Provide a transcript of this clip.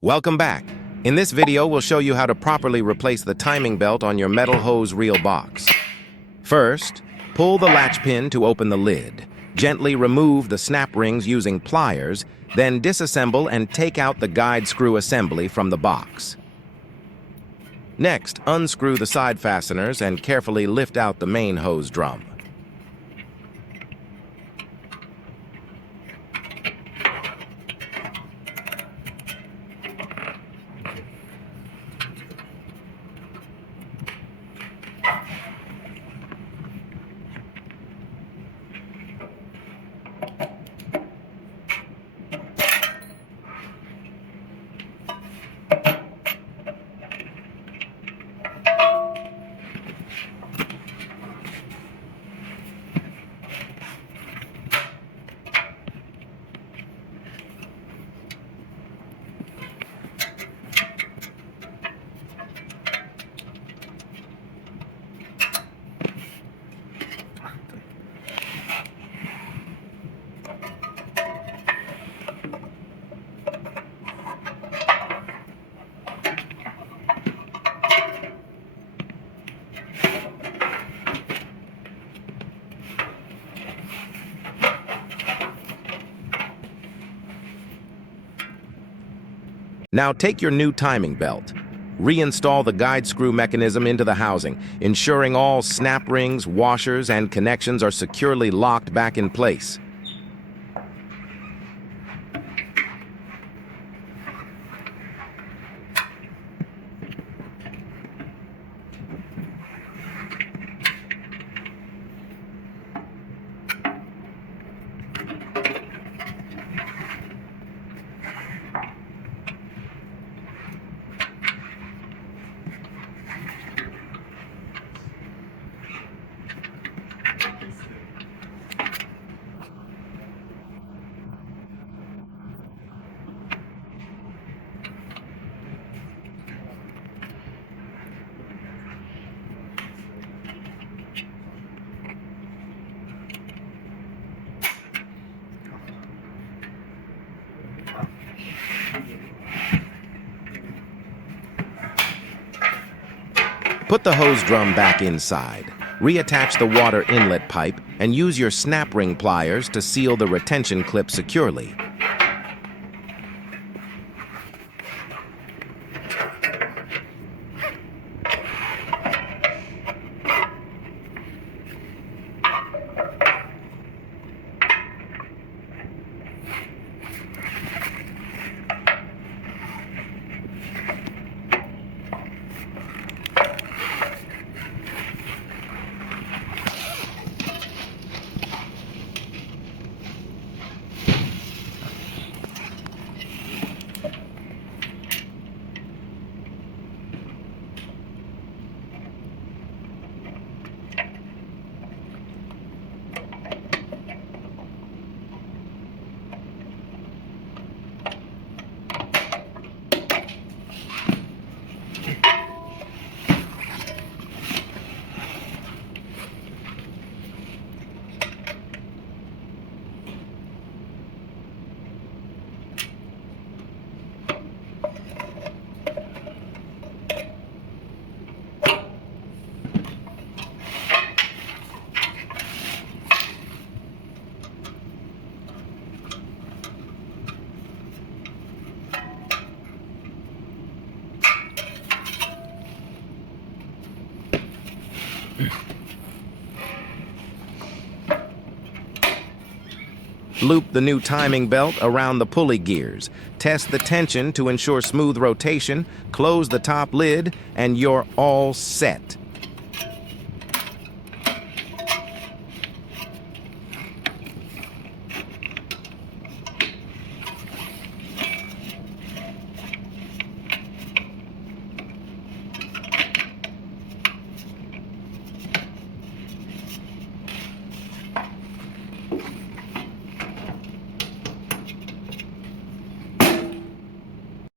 Welcome back. In this video, we'll show you how to properly replace the timing belt on your metal hose reel box. First, pull the latch pin to open the lid. Gently remove the snap rings using pliers, then disassemble and take out the guide screw assembly from the box. Next, unscrew the side fasteners and carefully lift out the main hose drum. Now take your new timing belt. Reinstall the guide screw mechanism into the housing, ensuring all snap rings, washers, and connections are securely locked back in place. Put the hose drum back inside. Reattach the water inlet pipe and use your snap ring pliers to seal the retention clip securely. Loop the new timing belt around the pulley gears. Test the tension to ensure smooth rotation, close the top lid, and you're all set.